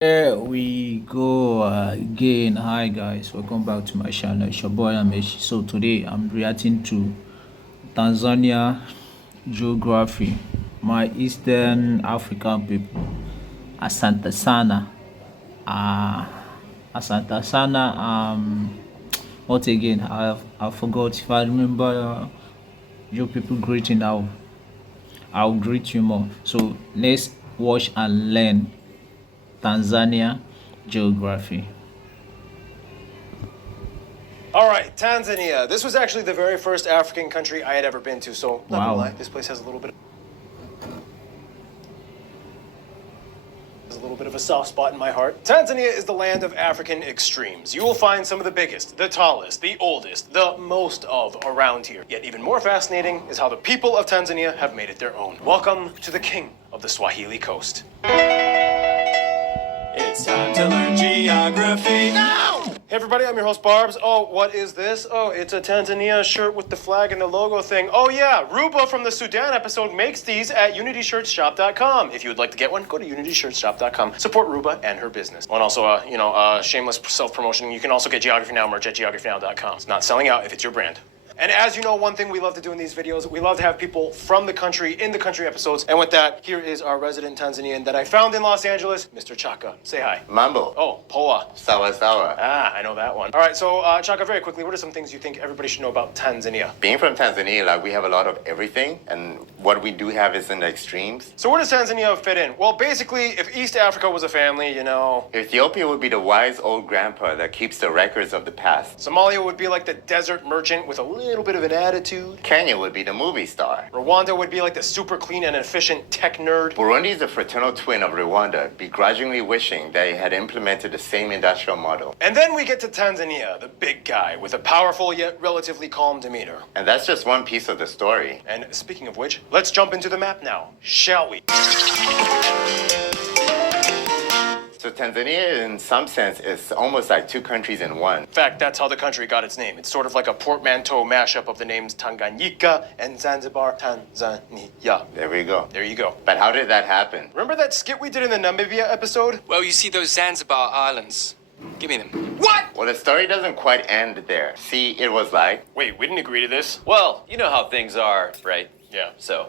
Here we go again. Hi guys, welcome back to my channel. It's your boy Amesh. So today I'm reacting to Tanzania geography. My Eastern African people. Asante sana. Uh, Asante sana. What again? I forgot. If I remember your people greeting, I'll greet you more. So let's watch and learn Tanzania geography. All right, Tanzania. This was actually the very first African country I had ever been to, so not gonna Wow. lie, this place has a little bit of a soft spot in my heart. Tanzania is the land of African extremes. You will find some of the biggest, the tallest, the oldest, the most of around here. Yet even more fascinating is how the people of Tanzania have made it their own. Welcome to the king of the Swahili coast. It's time to learn geography now! Hey everybody, I'm your host Barbs. Oh, what is this? Oh, it's a Tanzania shirt with the flag and the logo thing. Oh yeah, Ruba from the Sudan episode makes these at UnityShirtShop.com. If you would like to get one, go to UnityShirtShop.com. Support Ruba and her business. And also, shameless self-promotion. You can also get Geography Now merch at GeographyNow.com. It's not selling out if it's your brand. And as you know, one thing we love to do in these videos, we love to have people from the country in the country episodes. And with that, here is our resident Tanzanian that I found in Los Angeles, Mr. Chaka. Say hi. Mambo. Oh, Poa. Sawa sawa. Ah, I know that one. All right, so Chaka, very quickly, what are some things you think everybody should know about Tanzania? Being from Tanzania, we have a lot of everything, and what we do have is in the extremes. So where does Tanzania fit in? Well, basically, if East Africa was a family, Ethiopia would be the wise old grandpa that keeps the records of the past. Somalia would be like the desert merchant with a little bit of an attitude. Kenya would be the movie star. Rwanda would be like the super clean and efficient tech nerd. Burundi is the fraternal twin of Rwanda, begrudgingly wishing they had implemented the same industrial model. And then we get to Tanzania, the big guy with a powerful yet relatively calm demeanor. And that's just one piece of the story. And speaking of which, let's jump into the map now, shall we? So Tanzania, in some sense, is almost like two countries in one. In fact, that's how the country got its name. It's sort of like a portmanteau mashup of the names Tanganyika and Zanzibar. Tanzania. There we go. There you go. But how did that happen? Remember that skit we did in the Namibia episode? Well, you see those Zanzibar islands. Give me them. What? Well, the story doesn't quite end there. See, it was like... Wait, we didn't agree to this? Well, you know how things are, right? Yeah. So,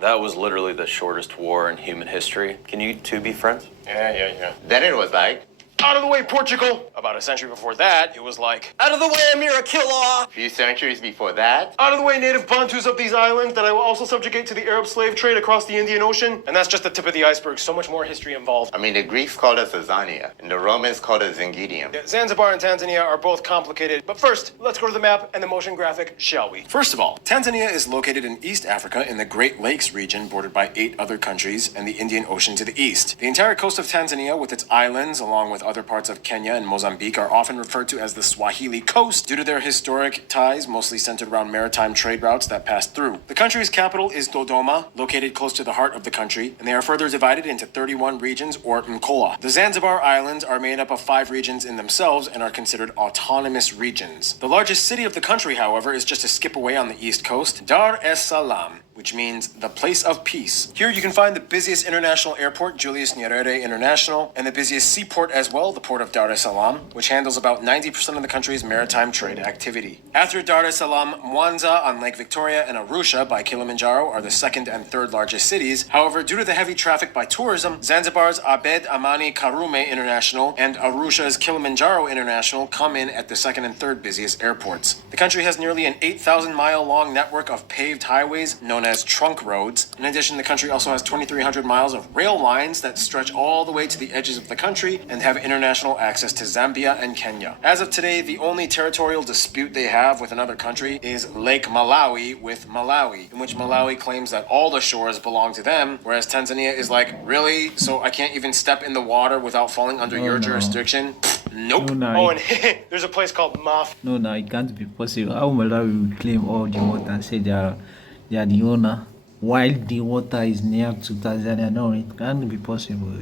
that was literally the shortest war in human history. Can you two be friends? Yeah. Then it was like... Out of the way, Portugal! About a century before that, it was like, Out of the way, Amira Killa! A few centuries before that... out of the way, native Bantus of these islands that I will also subjugate to the Arab slave trade across the Indian Ocean. And that's just the tip of the iceberg. So much more history involved. I mean, the Greeks called us Azania, and the Romans called us Zingidium. Yeah, Zanzibar and Tanzania are both complicated. But first, let's go to the map and the motion graphic, shall we? First of all, Tanzania is located in East Africa in the Great Lakes region, bordered by 8 other countries and the Indian Ocean to the east. The entire coast of Tanzania, with its islands, along with other parts of Kenya and Mozambique, are often referred to as the Swahili coast due to their historic ties, mostly centered around maritime trade routes that pass through. The country's capital is Dodoma, located close to the heart of the country, and they are further divided into 31 regions or mkoa. The Zanzibar Islands are made up of 5 regions in themselves and are considered autonomous regions. The largest city of the country, however, is just a skip away on the east coast, Dar es Salaam, which means the place of peace. Here you can find the busiest international airport, Julius Nyerere International, and the busiest seaport as well, the port of Dar es Salaam, which handles about 90% of the country's maritime trade activity. After Dar es Salaam, Mwanza on Lake Victoria and Arusha by Kilimanjaro are the second and third largest cities. However, due to the heavy traffic by tourism, Zanzibar's Abed Amani Karume International and Arusha's Kilimanjaro International come in at the second and third busiest airports. The country has nearly an 8,000-mile long network of paved highways known as trunk roads. In addition, the country also has 2,300 miles of rail lines that stretch all the way to the edges of the country and have international access to Zambia and Kenya. As of today, the only territorial dispute they have with another country is Lake Malawi with Malawi, in which Malawi claims that all the shores belong to them, whereas Tanzania is like, really? So I can't even step in the water without falling under your jurisdiction? Nope. No. And there's a place called Maf. No, it can't be possible. How Malawi will claim all the water and say they are the owner, while the water is near to Tanzania? No, it can't be possible.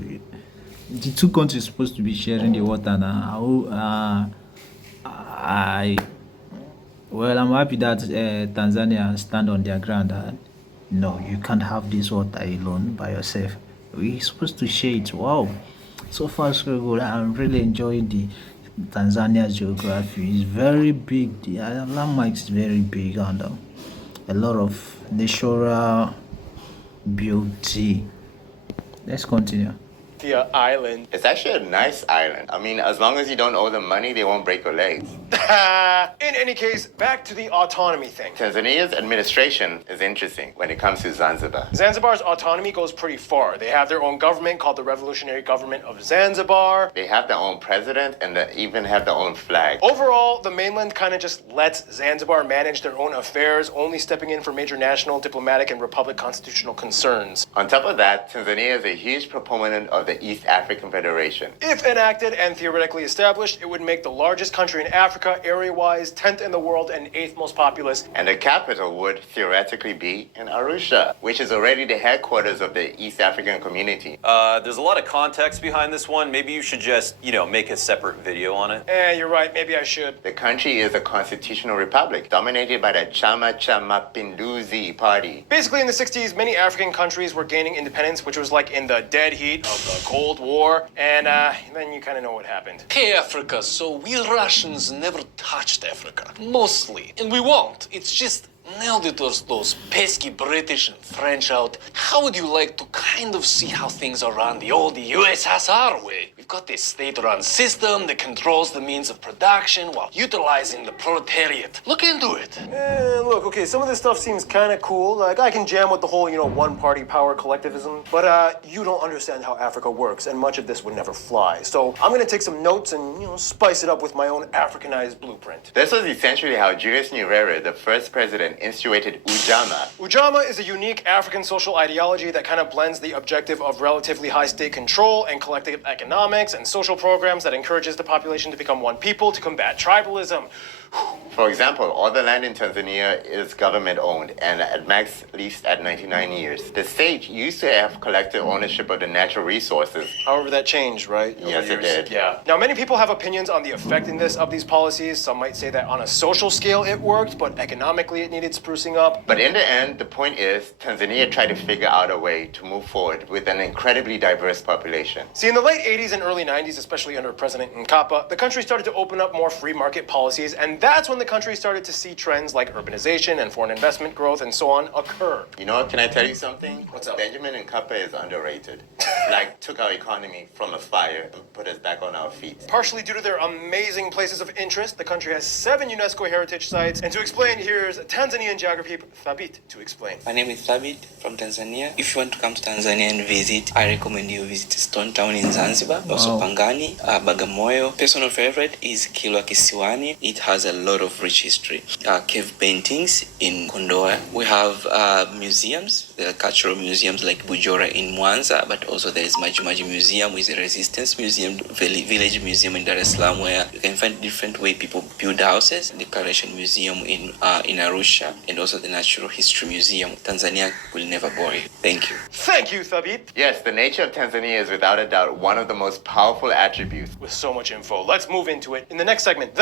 The two countries supposed to be sharing the water now. I'm happy that Tanzania stand on their ground. No, you can't have this water alone by yourself. We're supposed to share it. Wow. So far, so good. I'm really enjoying the Tanzania geography. It's very big. The landmark is very big and a lot of natural beauty. Let's continue. Island. It's actually a nice island. I mean, as long as you don't owe them money, they won't break your legs. In any case, back to the autonomy thing. Tanzania's administration is interesting when it comes to Zanzibar. Zanzibar's autonomy goes pretty far. They have their own government called the Revolutionary Government of Zanzibar. They have their own president and they even have their own flag. Overall, the mainland kind of just lets Zanzibar manage their own affairs, only stepping in for major national, diplomatic, and republic constitutional concerns. On top of that, Tanzania is a huge proponent of the East African Federation. If enacted and theoretically established, it would make the largest country in Africa, area-wise, 10th in the world, and 8th most populous. And the capital would theoretically be in Arusha, which is already the headquarters of the East African community. There's a lot of context behind this one. Maybe you should just, make a separate video on it. You're right, maybe I should. The country is a constitutional republic dominated by the Chama Cha Mapinduzi party. Basically, in the 60s, many African countries were gaining independence, which was like in the dead heat of the Cold War, and then you kind of know what happened. Hey, Africa, so we Russians never touched Africa. Mostly. And we won't. It's just now that there's those pesky British and French out, how would you like to kind of see how things are run the old USSR way? We've got this state-run system that controls the means of production while utilizing the proletariat. Look into it. Look, okay, some of this stuff seems kind of cool. Like, I can jam with the whole, one-party power collectivism. But, you don't understand how Africa works, and much of this would never fly. So I'm gonna take some notes and, spice it up with my own Africanized blueprint. This was essentially how Julius Nyerere, the first president, instituted Ujamaa. Ujamaa is a unique African social ideology that kind of blends the objective of relatively high state control and collective economics and social programs that encourages the population to become one people to combat tribalism. For example, all the land in Tanzania is government owned and at max leased at 99 years. The state used to have collective ownership of the natural resources. However, that changed, right? Yes, it did. Yeah. Now, many people have opinions on the effectiveness of these policies. Some might say that on a social scale it worked, but economically it needed sprucing up. But in the end, the point is, Tanzania tried to figure out a way to move forward with an incredibly diverse population. See, in the late 80s and early 90s, especially under President Nkapa, the country started to open up more free market policies, and that's when the country started to see trends like urbanization and foreign investment growth and so on occur. Can I tell you something? What's up? Benjamin Nkapa is underrated. Took our economy from a fire and put us back on our feet. Partially due to their amazing places of interest, the country has 7 UNESCO heritage sites. And to explain, here's Tanzanian geography Thabit to explain. My name is Thabit from Tanzania. If you want to come to Tanzania and visit, I recommend you visit Stone Town in Zanzibar, also Pangani, Bagamoyo. Personal favorite is Kilwa Kisiwani. It has a lot of rich history. Cave paintings in Kondoa. We have museums, cultural museums like Bujora in Mwanza, but also there is Maji Museum, which is a resistance museum, village museum in Dar es Salaam, where you can find different way people build houses. The Declaration Museum in Arusha, and also the Natural History Museum. Tanzania will never bore you. Thank you. Thank you, Thabit. Yes, the nature of Tanzania is without a doubt one of the most powerful attributes. With so much info, let's move into it. In the next segment,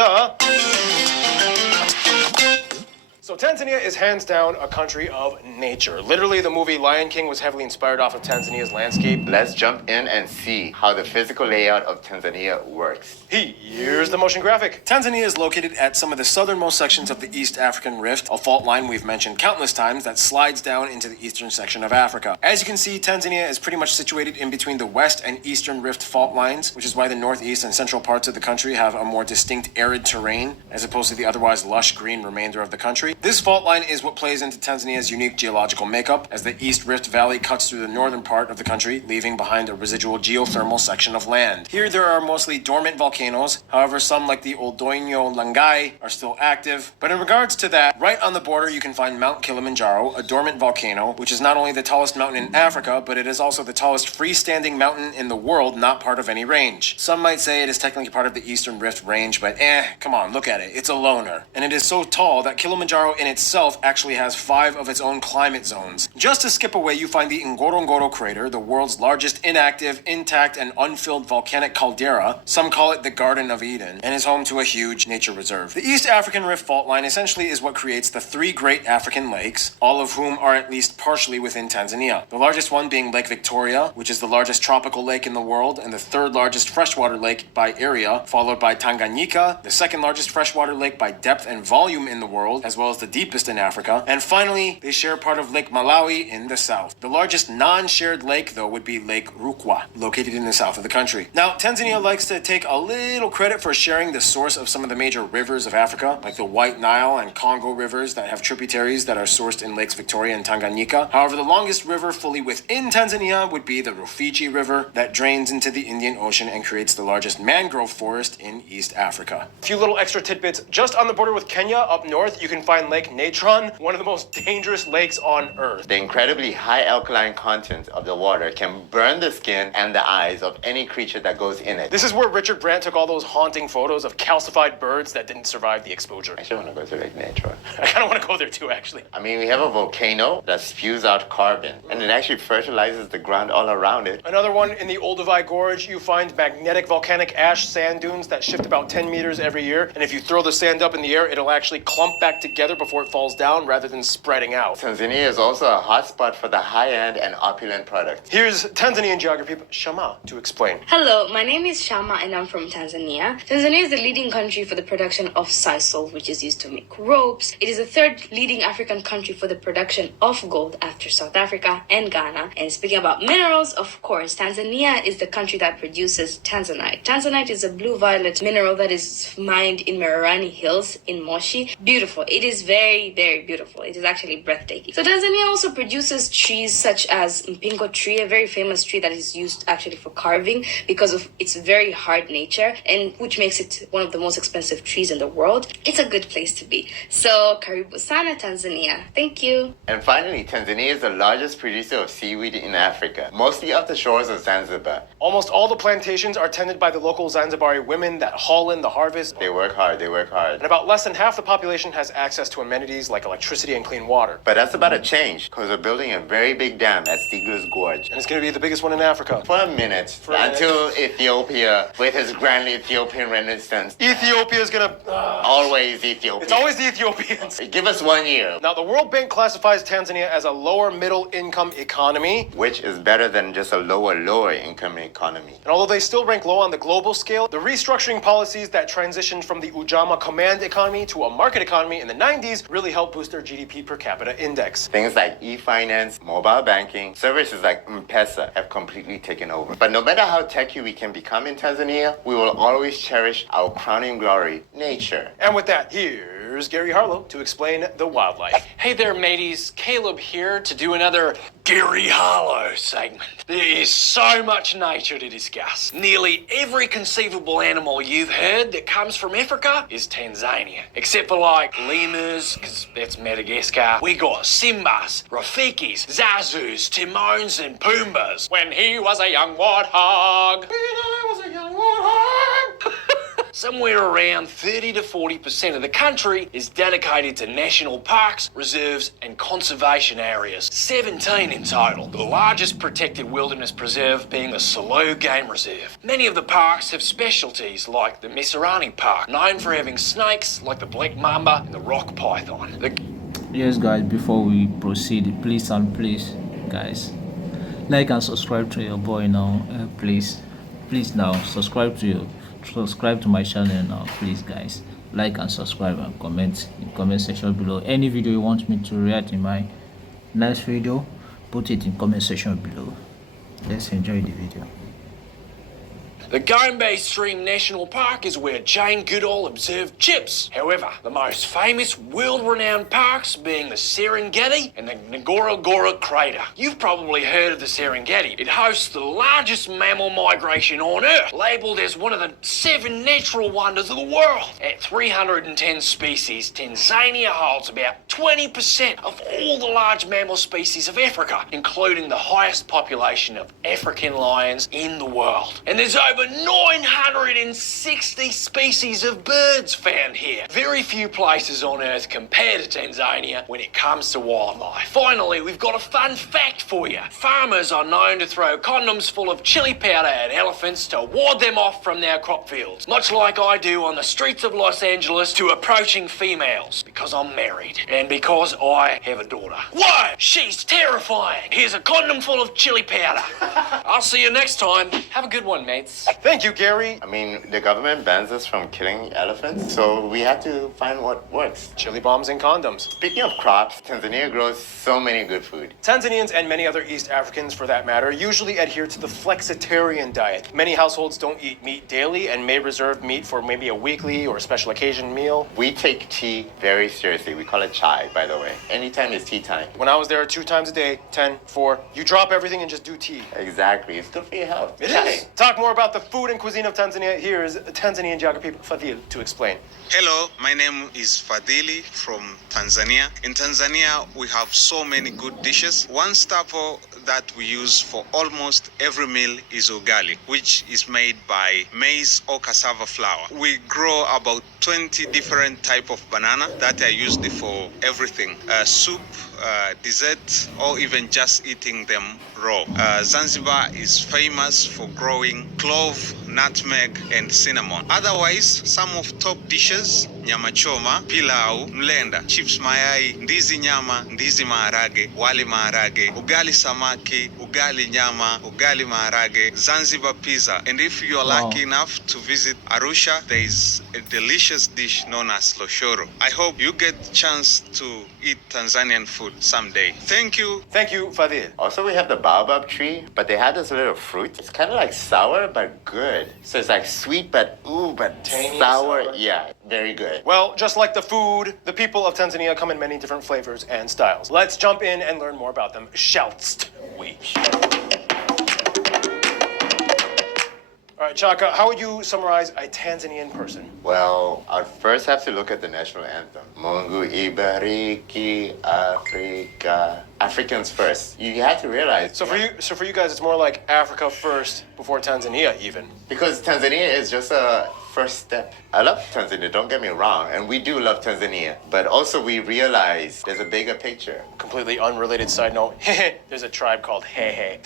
So Tanzania is hands down a country of nature. Literally, the movie Lion King was heavily inspired off of Tanzania's landscape. Let's jump in and see how the physical layout of Tanzania works. Here's the motion graphic. Tanzania is located at some of the southernmost sections of the East African Rift, a fault line we've mentioned countless times that slides down into the eastern section of Africa. As you can see, Tanzania is pretty much situated in between the west and eastern rift fault lines, which is why the northeast and central parts of the country have a more distinct arid terrain, as opposed to the otherwise lush green remainder of the country. This fault line is what plays into Tanzania's unique geological makeup, as the East Rift Valley cuts through the northern part of the country, leaving behind a residual geothermal section of land. Here there are mostly dormant volcanoes, however some like the Oldoinyo Langai are still active. But in regards to that, right on the border you can find Mount Kilimanjaro, a dormant volcano, which is not only the tallest mountain in Africa, but it is also the tallest freestanding mountain in the world, not part of any range. Some might say it is technically part of the Eastern Rift Range, but come on, look at it. It's a loner. And it is so tall that Kilimanjaro Kilimanjaro in itself actually has 5 of its own climate zones. Just to skip away, you find the Ngorongoro crater, the world's largest inactive, intact, and unfilled volcanic caldera. Some call it the Garden of Eden, and is home to a huge nature reserve. The East African Rift Fault Line essentially is what creates the 3 great African lakes, all of whom are at least partially within Tanzania. The largest one being Lake Victoria, which is the largest tropical lake in the world and the 3rd largest freshwater lake by area, followed by Tanganyika, the 2nd largest freshwater lake by depth and volume in the world, as well as the deepest in Africa. And finally, they share part of Lake Malawi in the south. The largest non-shared lake, though, would be Lake Rukwa, located in the south of the country. Now, Tanzania likes to take a little credit for sharing the source of some of the major rivers of Africa, like the White Nile and Congo rivers that have tributaries that are sourced in Lakes Victoria and Tanganyika. However, the longest river fully within Tanzania would be the Rufiji River that drains into the Indian Ocean and creates the largest mangrove forest in East Africa. A few little extra tidbits. Just on the border with Kenya, up north, you can find Lake Natron, one of the most dangerous lakes on Earth. The incredibly high alkaline content of the water can burn the skin and the eyes of any creature that goes in it. This is where Richard Brandt took all those haunting photos of calcified birds that didn't survive the exposure. I actually want to go to Lake Natron. I kind of want to go there too, actually. I mean, we have a volcano that spews out carbon, and it actually fertilizes the ground all around it. Another one in the Olduvai Gorge, you find magnetic volcanic ash sand dunes that shift about 10 meters every year. And if you throw the sand up in the air, it'll actually clump back together before it falls down rather than spreading out. Tanzania is also a hotspot for the high-end and opulent products. Here's Tanzanian geography Shama to explain. Hello, my name is Shama and I'm from Tanzania. Tanzania is the leading country for the production of sisal, which is used to make ropes. It is the 3rd leading African country for the production of gold after South Africa and Ghana. And speaking about minerals, of course, Tanzania is the country that produces tanzanite. Tanzanite is a blue-violet mineral that is mined in Mererani Hills in Moshi. Beautiful. It is very, very beautiful. It is actually breathtaking. So Tanzania also produces trees such as Mpingo tree, a very famous tree that is used actually for carving because of its very hard nature, and which makes it one of the most expensive trees in the world. It's a good place to be. So karibu sana Tanzania. Thank you. And finally, Tanzania is the largest producer of seaweed in Africa, mostly off the shores of Zanzibar. Almost all the plantations are tended by the local Zanzibari women that haul in the harvest. They work hard, they work hard. And about less than half the population has access to amenities like electricity and clean water. But that's about to change, because we're building a very big dam at Stiegler's Gorge. And it's going to be the biggest one in Africa. For a minute, until Ethiopia, with its grand Ethiopian Renaissance. Ethiopia's going to... Always Ethiopia. It's always the Ethiopians. Give us 1 year. Now, the World Bank classifies Tanzania as a lower middle income economy. Which is better than just a lower income economy. And although they still rank low on the global scale, the restructuring policies that transitioned from the Ujamaa command economy to a market economy in the 90s really helped boost their GDP per capita index. Things like e-finance, mobile banking, services like M-Pesa have completely taken over. But no matter how techy we can become in Tanzania, we will always cherish our crowning glory, nature. And with that, here's Gary Harlow to explain the wildlife. Hey there, mateys. Caleb here to do another Gary Harlow segment. There is so much nature to discuss. Nearly every conceivable animal you've heard that comes from Africa is Tanzania. Except for like lemurs, because that's Madagascar. We got Simbas, Rafikis, Zazus, Timons, and Pumbas. When he was a young warthog. When I was a young warthog. Somewhere around 30 to 40% of the country is dedicated to national parks, reserves, and conservation areas. 17 in total, the largest protected wilderness preserve being the Selous Game Reserve. Many of the parks have specialties like the Miserani Park, known for having snakes like the black mamba and the rock python. Yes guys, before we proceed, please guys, like and subscribe to your boy now. Please now subscribe to my channel now, please guys. Like and subscribe and comment in the comment section below. Any video you want me to react in my next video, put it in comment section below. Let's enjoy the video. The Gombe Stream National Park is where Jane Goodall observed chips. However, the most famous world-renowned parks being the Serengeti and the Ngorongoro Crater. You've probably heard of the Serengeti. It hosts the largest mammal migration on Earth, labelled as one of the 7 natural wonders of the world. At 310 species, Tanzania holds about 20% of all the large mammal species of Africa, including the highest population of African lions in the world. And there's over over 960 species of birds found here. Very few places on Earth compare to Tanzania when it comes to wildlife. Finally, we've got a fun fact for you. Farmers are known to throw condoms full of chili powder at elephants to ward them off from their crop fields, much like I do on the streets of Los Angeles to approaching females, because I'm married and because I have a daughter. Whoa, she's terrifying. Here's a condom full of chili powder. I'll see you next time. Have a good one, mates. Thank you, Gary. I mean, the government bans us from killing elephants, so we have to find what works. Chili bombs and condoms. Speaking of crops, Tanzania grows so many good food. Tanzanians and many other East Africans, for that matter, usually adhere to the flexitarian diet. Many households don't eat meat daily and may reserve meat for maybe a weekly or special occasion meal. We take tea very seriously. We call it chai, by the way. Anytime is tea time. When I was there 2 times a day, 10, 4, you drop everything and just do tea. Exactly. It's good for your health. It is. Talk more about the food and cuisine of Tanzania. Here is Tanzanian geography Fadil to explain. Hello, my name is Fadili from Tanzania. In Tanzania, we have so many good dishes. One staple that we use for almost every meal is ugali, which is made by maize or cassava flour. We grow about 20 different type of banana that are used for everything, soup, dessert, or even just eating them raw. Zanzibar is famous for growing clove, nutmeg, and cinnamon. Otherwise, some of top dishes, nyama choma, pilau, mlenda, chips mayai, ndizi nyama, ndizi maharage, wali maharage, ugali samaki, ugali nyama, ugali maharage, Zanzibar pizza. And if you are lucky enough to visit Arusha, there is a delicious dish known as loshoro. I hope you get the chance to eat Tanzanian food someday. Thank you. Thank you, Fadil. Also, we have the baobab tree, but they have this little fruit. It's kind of like sour, but good. So it's like sweet, but Tangy, sour. sour. Yeah, very good. Well, just like the food, the people of Tanzania come in many different flavors and styles. Let's jump in and learn more about them, shallst we? All right, Chaka, how would you summarize a Tanzanian person? Well, I'd first have to look at the national anthem. Mungu ibariki Afrika. Africans first. You have to realize. So for you guys, it's more like Africa first before Tanzania even. Because Tanzania is just a first step. I love Tanzania, don't get me wrong, and we do love Tanzania. But also we realize there's a bigger picture. Completely unrelated side note, there's a tribe called Hehe.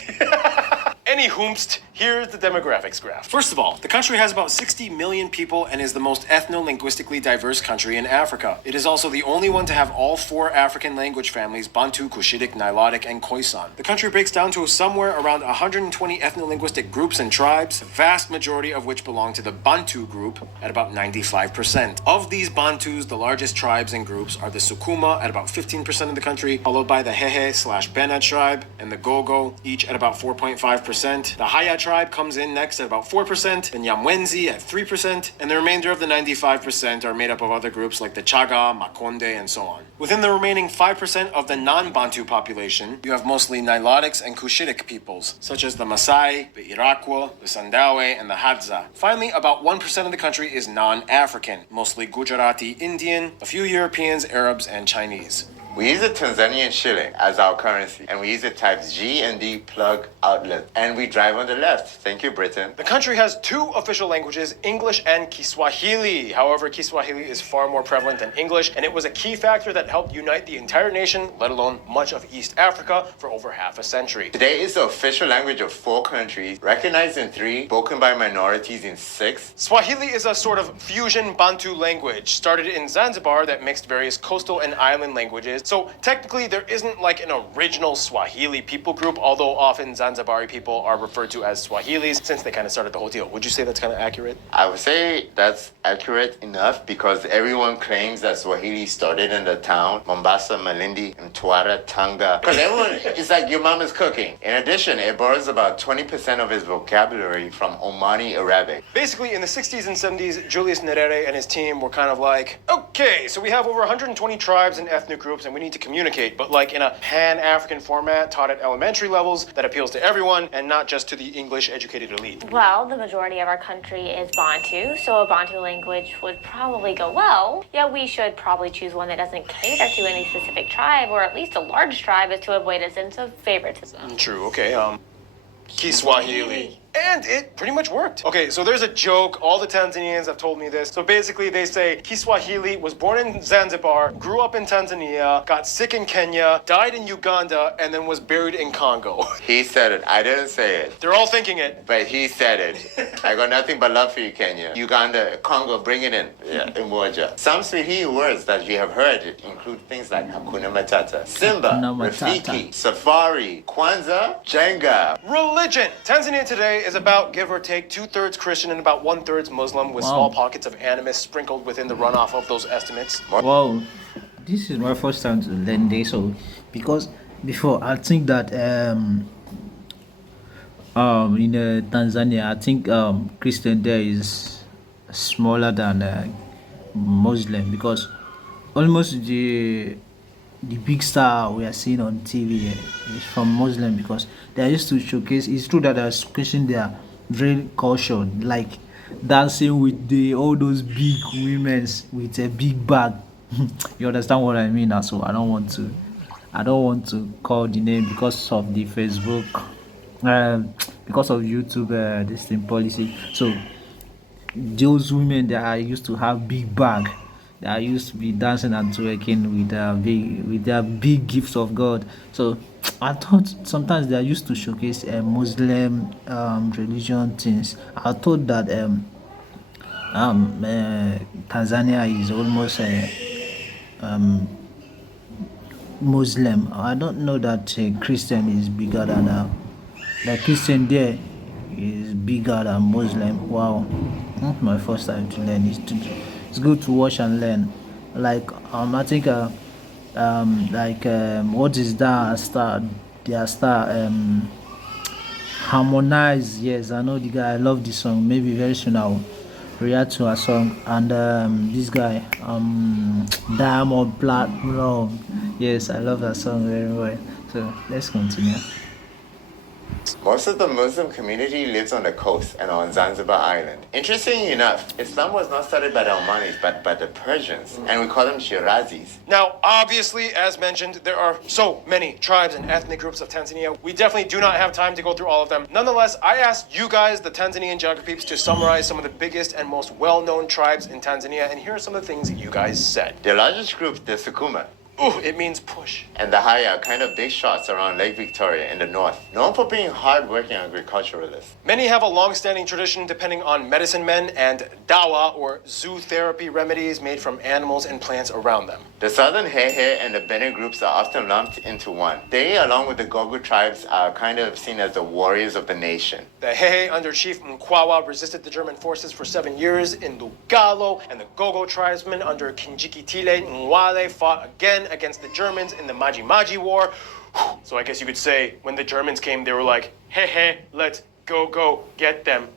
Any whomst, here's the demographics graph. First of all, the country has about 60 million people and is the most ethno-linguistically diverse country in Africa. It is also the only one to have all 4 African language families, Bantu, Cushitic, Nilotic, and Khoisan. The country breaks down to somewhere around 120 ethno-linguistic groups and tribes, the vast majority of which belong to the Bantu group at about 95%. Of these Bantus, the largest tribes and groups are the Sukuma at about 15% of the country, followed by the Hehe/Bena tribe and the Gogo, each at about 4.5%. The Haya tribe comes in next at about 4%, the Nyamwenzi at 3%, and the remainder of the 95% are made up of other groups like the Chaga, Makonde, and so on. Within the remaining 5% of the non-Bantu population, you have mostly Nilotics and Cushitic peoples, such as the Maasai, the Iroquois, the Sandawe, and the Hadza. Finally, about 1% of the country is non-African, mostly Gujarati Indian, a few Europeans, Arabs, and Chinese. We use the Tanzanian shilling as our currency, and we use the types G and D plug outlet, and we drive on the left. Thank you, Britain. The country has 2 official languages, English and Kiswahili. However, Kiswahili is far more prevalent than English, and it was a key factor that helped unite the entire nation, let alone much of East Africa, for over half a century. Today is the official language of 4 countries, recognized in 3, spoken by minorities in 6. Swahili is a sort of fusion Bantu language, started in Zanzibar that mixed various coastal and island languages. So technically there isn't like an original Swahili people group, although often Zanzibari people are referred to as Swahilis since they kind of started the whole deal. Would you say that's kind of accurate? I would say that's accurate enough because everyone claims that Swahili started in the town, Mombasa, Malindi, Mtwara, Tanga. Because everyone, it's like your mom is cooking. In addition, it borrows about 20% of its vocabulary from Omani Arabic. Basically, in the 60s and 70s, Julius Nyerere and his team were kind of like, okay, so we have over 120 tribes and ethnic groups and we need to communicate, but like in a pan-African format taught at elementary levels that appeals to everyone and not just to the English-educated elite. Well, the majority of our country is Bantu, so a Bantu language would probably go well. Yeah, we should probably choose one that doesn't cater to any specific tribe, or at least a large tribe, as to avoid a sense of favoritism. True, okay, Kiswahili. And it pretty much worked. Okay, so there's a joke. All the Tanzanians have told me this. So basically, they say Kiswahili was born in Zanzibar, grew up in Tanzania, got sick in Kenya, died in Uganda, and then was buried in Congo. He said it. I didn't say it. They're all thinking it. But he said it. I got nothing but love for you, Kenya. Uganda, Congo, bring it in. Yeah, Umoja. Some Swahili words that you have heard include things like Hakuna Matata, Simba, Hakuna Matata. Rafiki, Safari, Kwanzaa, Jenga. Religion. Tanzania today is about, give or take, 2/3 Christian and about 1/3 Muslim, with small pockets of animus sprinkled within the runoff of those estimates. Wow, this is my first time to learn this. So, because before I think that in Tanzania, I think Christian there is smaller than Muslim, because almost the big star we are seeing on TV is from Muslim, because they are used to showcase. It's true that they're showcasing their real culture, like dancing with all those big women with a big bag. You understand what I mean? Now, so I don't want to call the name because of the Facebook, because of YouTube, this thing policy. So those women that are used to have big bag, that are used to be dancing and twerking with their big gifts of God. So I thought sometimes they are used to showcase Muslim religion things. I thought that Tanzania is almost Muslim. I don't know that Christian is bigger than the Christian there is bigger than Muslim. Wow, not my first time to learn. It's good to watch and learn. Like I think what is that star? Their star Harmonize. Yes, I know the guy. I love this song. Maybe very soon I'll react to a song. And this guy Diamond Platinum. Yes, I love that song very well. So let's continue. Most of the Muslim community lives on the coast and on Zanzibar Island. Interestingly enough, Islam was not started by the Omanis, but by the Persians, and we call them Shirazis. Now, obviously, as mentioned, there are so many tribes and ethnic groups of Tanzania. We definitely do not have time to go through all of them. Nonetheless, I asked you guys, the Tanzanian geography peeps, to summarize some of the biggest and most well-known tribes in Tanzania, and here are some of the things that you guys said. The largest group, the Sukuma, Ooh, it means push. and the Haya, kind of big shots around Lake Victoria in the north, known for being hard-working agriculturalists. Many have a long-standing tradition depending on medicine men and dawa, or zootherapy remedies made from animals and plants around them. The southern Hehe and the Bene groups are often lumped into one. They, along with the Gogu tribes, are kind of seen as the warriors of the nation. The Hehe under Chief Mkwawa resisted the German forces for 7 years in Lugalo, and the Gogo tribesmen under Kinjekitile Nwale fought again against the Germans in the Maji Maji War. So I guess you could say when the Germans came, they were like, hey, let's go, get them.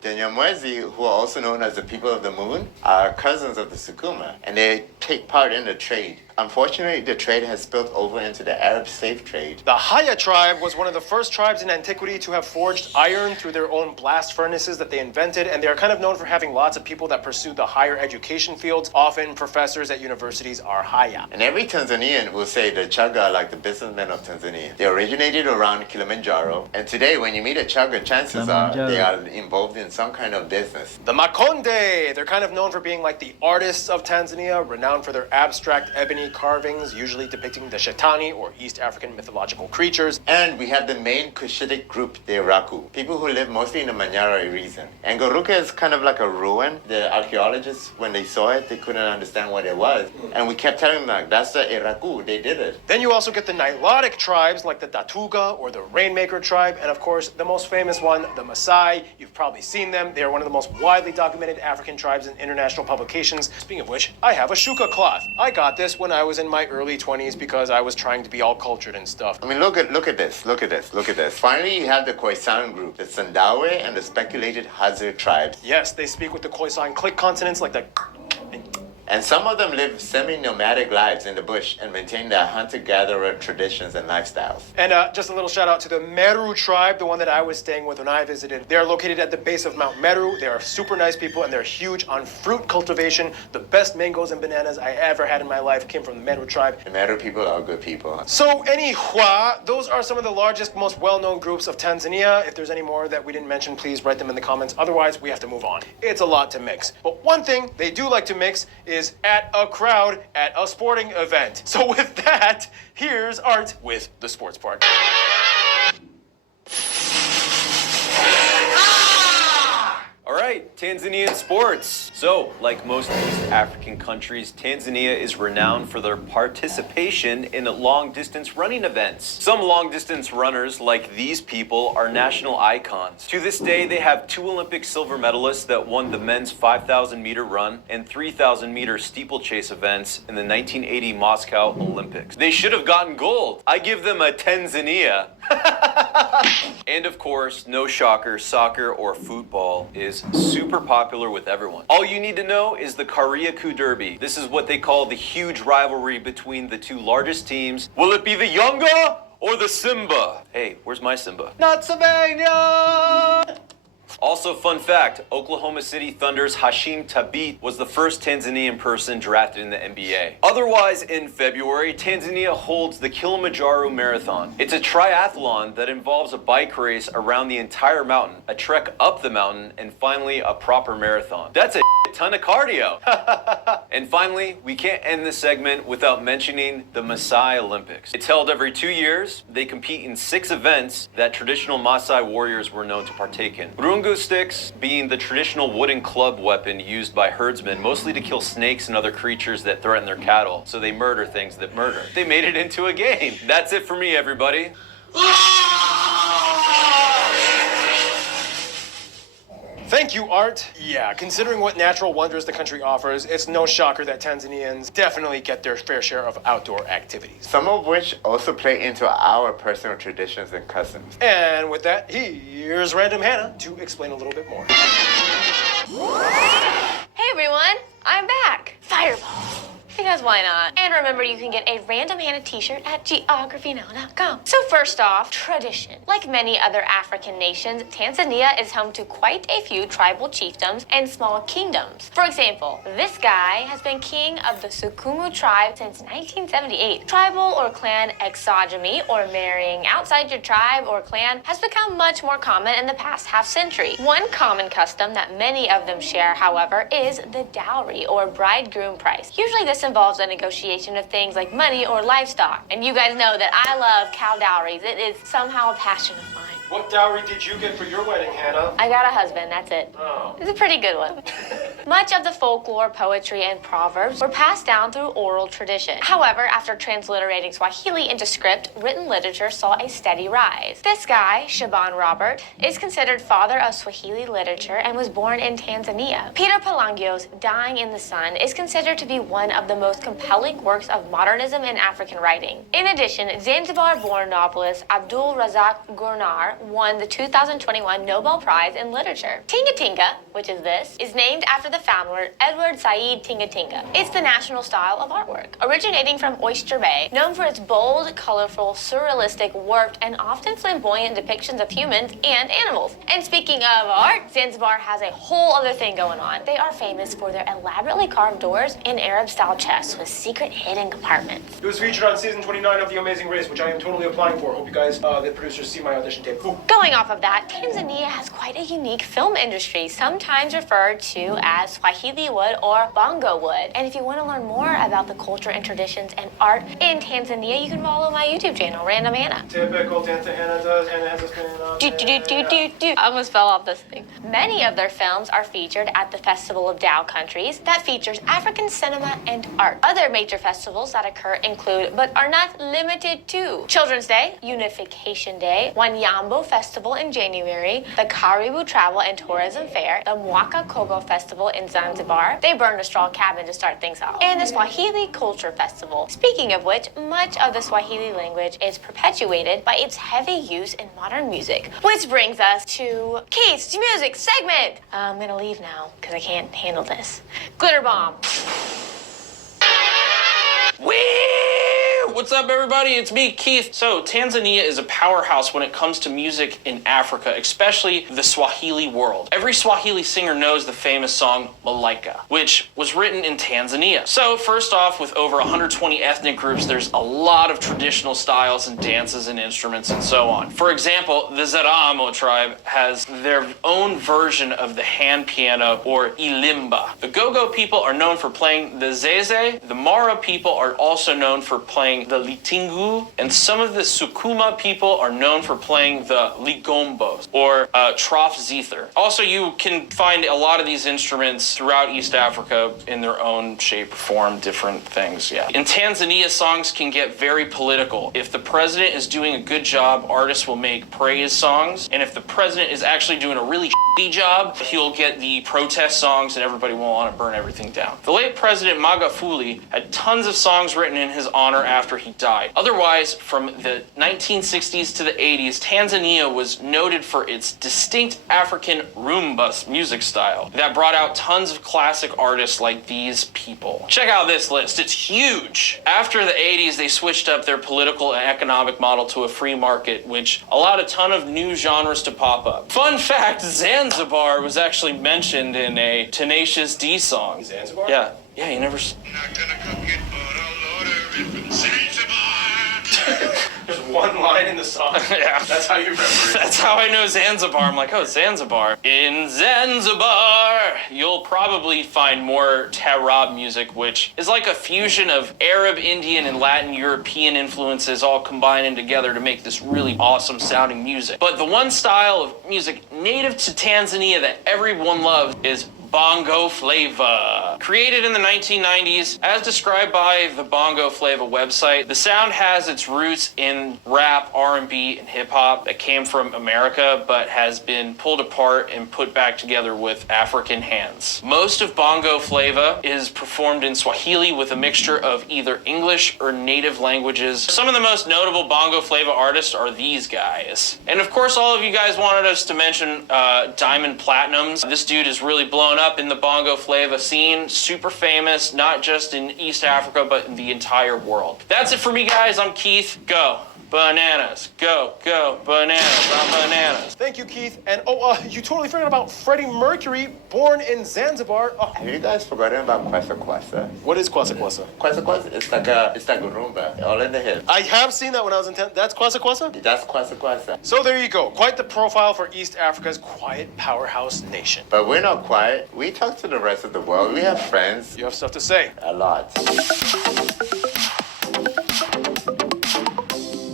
The Nyamwezi, who are also known as the people of the moon, are cousins of the Sukuma, and they take part in the trade. Unfortunately, the trade has spilled over into the Arab slave trade. The Haya tribe was one of the first tribes in antiquity to have forged iron through their own blast furnaces that they invented, and they are kind of known for having lots of people that pursue the higher education fields. Often professors at universities are Haya. And every Tanzanian will say the Chaga are like the businessmen of Tanzania. They originated around Kilimanjaro, and today when you meet a Chaga, chances are they are involved in some kind of business. The Makonde, they're kind of known for being like the artists of Tanzania, renowned for their abstract ebony carvings, usually depicting the Shetani or East African mythological creatures. And we have the main Cushitic group, the Iraku, people who live mostly in the Manyara region. And Goruka is kind of like a ruin. The archaeologists, when they saw it, they couldn't understand what it was. And we kept telling them, like, that's the Iraku, they did it. Then you also get the Nilotic tribes like the Datuga or the Rainmaker tribe, and of course, the most famous one, the Maasai. You've probably seen them. They are one of the most widely documented African tribes in international publications. Speaking of which, I have a shuka cloth. I got this when I was in my early 20s because I was trying to be all cultured and stuff. I mean, look at this. Finally, you have the Khoisan group, the Sandawe and the speculated Hazar tribes. Yes, they speak with the Khoisan click consonants like the And some of them live semi-nomadic lives in the bush and maintain their hunter-gatherer traditions and lifestyles. And just a little shout out to the Meru tribe, the one that I was staying with when I visited. They're located at the base of Mount Meru. They are super nice people and they're huge on fruit cultivation. The best mangoes and bananas I ever had in my life came from the Meru tribe. The Meru people are good people. So anyhow, those are some of the largest, most well-known groups of Tanzania. If there's any more that we didn't mention, please write them in the comments. Otherwise, we have to move on. It's a lot to mix. But one thing they do like to mix is at a crowd at a sporting event. So with that, here's Art with the sports part. All right, Tanzanian sports. So, like most East African countries, Tanzania is renowned for their participation in long-distance running events. Some long-distance runners, like these people, are national icons. To this day, they have 2 Olympic silver medalists that won the men's 5,000-meter run and 3,000-meter steeplechase events in the 1980 Moscow Olympics. They should have gotten gold. I give them a Tanzania. And of course, no shocker, soccer or football is super popular with everyone. All you need to know is the Kariakoo Derby. This is what they call the huge rivalry between the 2 largest teams. Will it be the Yanga or the Simba? Hey, where's my Simba? Not Savannah! Also, fun fact, Oklahoma City Thunder's Hashim Thabit was the first Tanzanian person drafted in the NBA. Otherwise, in February, Tanzania holds the Kilimanjaro Marathon. It's a triathlon that involves a bike race around the entire mountain, a trek up the mountain, and finally, a proper marathon. That's a ton of cardio. And finally, we can't end this segment without mentioning the Maasai Olympics. It's held every 2 years. They compete in 6 events that traditional Maasai warriors were known to partake in. Rungu sticks being the traditional wooden club weapon used by herdsmen, mostly to kill snakes and other creatures that threaten their cattle. So they murder things that murder. They made it into a game. That's it for me, everybody. Thank you, Art. Yeah, considering what natural wonders the country offers, it's no shocker that Tanzanians definitely get their fair share of outdoor activities. Some of which also play into our personal traditions and customs. And with that, here's Random Hannah to explain a little bit more. Hey everyone, I'm back. Fireball. Because why not? And remember, you can get a Random Hannah t-shirt at geographynow.com. So first off, tradition. Like many other African nations, Tanzania is home to quite a few tribal chiefdoms and small kingdoms. For example, this guy has been king of the Sukumu tribe since 1978. Tribal or clan exogamy, or marrying outside your tribe or clan, has become much more common in the past half-century. One common custom that many of them share, however, is the dowry, or bridegroom price. Usually this involves a negotiation of things like money or livestock. And you guys know that I love cow dowries. It is somehow a passion of mine. What dowry did you get for your wedding, Hannah? I got a husband, that's it. Oh. It's a pretty good one. Much of the folklore, poetry, and proverbs were passed down through oral tradition. However, after transliterating Swahili into script, written literature saw a steady rise. This guy, Shaban Robert, is considered father of Swahili literature and was born in Tanzania. Peter Palangio's Dying in the Sun is considered to be one of the most compelling works of modernism in African writing. In addition, Zanzibar-born novelist Abdul Razak Gurnar won the 2021 Nobel Prize in Literature. Tinga Tinga, which is this, is named after the founder Edward Said Tinga Tinga. It's the national style of artwork, originating from Oyster Bay, known for its bold, colorful, surrealistic, warped, and often flamboyant depictions of humans and animals. And speaking of art, Zanzibar has a whole other thing going on. They are famous for their elaborately carved doors and Arab-style chests with secret hidden compartments. It was featured on season 29 of The Amazing Race, which I am totally applying for. Hope you guys, the producers, see my audition tape. Ooh. Going off of that, Tanzania has quite a unique film industry, sometimes referred to as Swahili wood or Bongo wood. And if you want to learn more about the culture and traditions and art in Tanzania, you can follow my YouTube channel, Random Hannah. Typical dance that Hannah does. Hannah has a spin on. I almost fell off this thing. Many of their films are featured at the Festival of Dhow Countries that features African cinema and art. Other major festivals that occur include, but are not limited to, Children's Day, Unification Day, Wanyambo Festival in January, the Karibu Travel and Tourism Fair, the Mwaka Kogo Festival in Zanzibar. They burned a straw cabin to start things off. And the Swahili Culture Festival. Speaking of which, much of the Swahili language is perpetuated by its heavy use in modern music. Which brings us to Keith's music segment. I'm gonna leave now because I can't handle this. Glitter Bomb. Whee! What's up, everybody? It's me, Keith. So, Tanzania is a powerhouse when it comes to music in Africa, especially the Swahili world. Every Swahili singer knows the famous song Malaika, which was written in Tanzania. So, first off, with over 120 ethnic groups, there's a lot of traditional styles and dances and instruments and so on. For example, the Zaramo tribe has their own version of the hand piano, or ilimba. The Gogo people are known for playing the zeze. The Mara people are also known for playing the litingu, and some of the Sukuma people are known for playing the ligombos, or trough zither. Also, you can find a lot of these instruments throughout East Africa in their own shape, form, different things, yeah. In Tanzania, songs can get very political. If the president is doing a good job, artists will make praise songs, and if the president is actually doing a really shitty job, he'll get the protest songs and everybody will want to burn everything down. The late President Magufuli had tons of songs written in his honor after he died. Otherwise, from the 1960s to the 80s, Tanzania was noted for its distinct African rumba music style that brought out tons of classic artists like these people. Check out this list, it's huge. After the 80s, they switched up their political and economic model to a free market, which allowed a ton of new genres to pop up. Fun fact, Zanzibar was actually mentioned in a Tenacious D song. Zanzibar? Yeah, you never... There's one line in the song. Yeah. That's how you remember it. That's how I know Zanzibar. I'm like, oh, Zanzibar. In Zanzibar, you'll probably find more Tarab music, which is like a fusion of Arab, Indian, and Latin European influences all combining together to make this really awesome sounding music. But the one style of music native to Tanzania that everyone loves is Bongo Flava. Created in the 1990s, as described by the Bongo Flava website, the sound has its roots in rap, R&B, and hip-hop that came from America, but has been pulled apart and put back together with African hands. Most of Bongo Flava is performed in Swahili with a mixture of either English or native languages. Some of the most notable Bongo Flava artists are these guys. And of course, all of you guys wanted us to mention Diamond Platnumz. This dude is really blown up in the Bongo Flava scene, super famous, not just in East Africa, but in the entire world. That's it for me, guys. I'm Keith. Go bananas. Go bananas. I'm bananas. Thank you, Keith. And you totally forgot about Freddie Mercury, born in Zanzibar. Oh. Have you guys forgotten about Kwasa Kwasa? What is Kwasa Kwasa? Kwasa Kwasa, it's like a rumba, all in the hip. I have seen that when I was in That's Kwasa Kwasa? That's Kwasa Kwasa. So there you go. Quite the profile for East Africa's quiet powerhouse nation. But we're not quiet. We talk to the rest of the world. We have friends. You have stuff to say. A lot.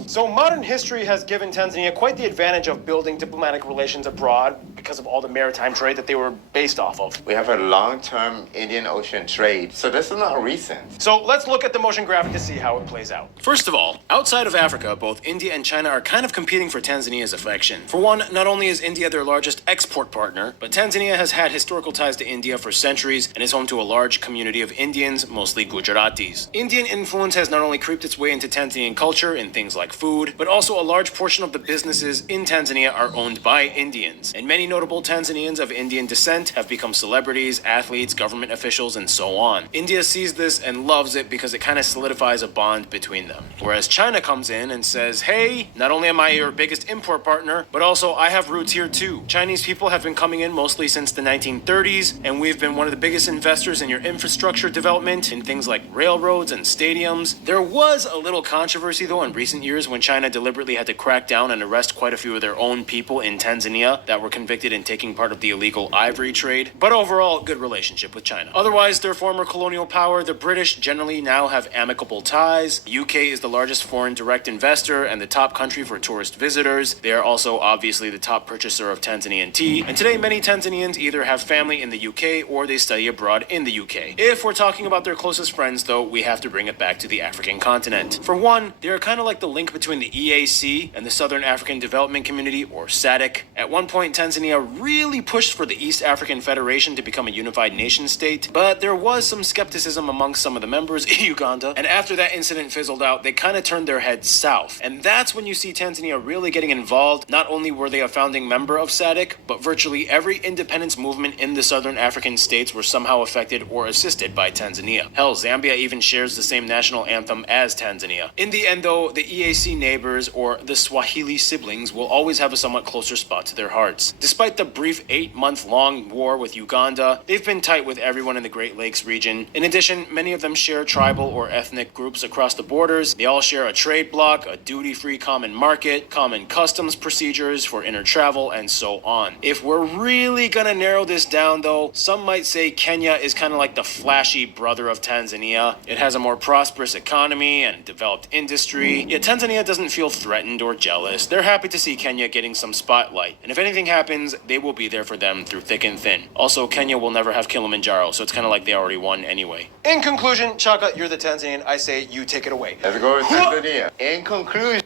So modern history has given Tanzania quite the advantage of building diplomatic relations abroad because of all the maritime trade that they were based off of. We have a long-term Indian Ocean trade, so this is not recent. So let's look at the motion graphic to see how it plays out. First of all, outside of Africa, both India and China are kind of competing for Tanzania's affection. For one, not only is India their largest export partner, but Tanzania has had historical ties to India for centuries and is home to a large community of Indians, mostly Gujaratis. Indian influence has not only creeped its way into Tanzanian culture in things like food, but also a large portion of the businesses in Tanzania are owned by Indians. And many notable Tanzanians of Indian descent have become celebrities, athletes, government officials, and so on. India sees this and loves it because it kind of solidifies a bond between them. Whereas China comes in and says, hey, not only am I your biggest import partner, but also I have roots here too. Chinese people have been coming in mostly since the 1930s, and we've been one of the biggest investors in your infrastructure development in things like railroads and stadiums. There was a little controversy though in recent years when China deliberately had to crack down and arrest quite a few of their own people in Tanzania that were convicted in taking part of the illegal ivory trade. But overall, good relationship with China. Otherwise, their former colonial power, the British, generally now have amicable ties. The UK is the largest foreign direct investor and the top country for tourist visitors. They are also obviously the top purchaser of Tanzanian tea. And today, many Tanzanians either have family in the UK or they study abroad in the UK. If we're talking about their closest friends, though, we have to bring it back to the African continent. For one, they are kind of like the link between between the EAC and the Southern African Development Community, or SADC. At one point, Tanzania really pushed for the East African Federation to become a unified nation state, but there was some skepticism amongst some of the members, Uganda, and after that incident fizzled out, they kind of turned their heads south. And that's when you see Tanzania really getting involved. Not only were they a founding member of SADC, but virtually every independence movement in the Southern African states were somehow affected or assisted by Tanzania. Hell, Zambia even shares the same national anthem as Tanzania. In the end though, the EAC neighbors, or the Swahili siblings, will always have a somewhat closer spot to their hearts. Despite the brief 8-month-long war with Uganda, they've been tight with everyone in the Great Lakes region. In addition, many of them share tribal or ethnic groups across the borders. They all share a trade bloc, a duty-free common market, common customs procedures for inter travel, and so on. If we're really gonna narrow this down though, some might say Kenya is kind of like the flashy brother of Tanzania. It has a more prosperous economy and developed industry, yet Tanzania doesn't feel threatened or jealous. They're happy to see Kenya getting some spotlight, and if anything happens, they will be there for them through thick and thin. Also, Kenya will never have Kilimanjaro, so it's kind of like they already won anyway. In conclusion, Chaka, you're the Tanzanian. I say you take it away. Let's go with Tanzania. In conclusion.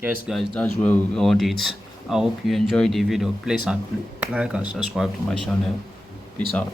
Yes, guys, that's where we all it. I hope you enjoyed the video. Please like and subscribe to my channel. Peace out.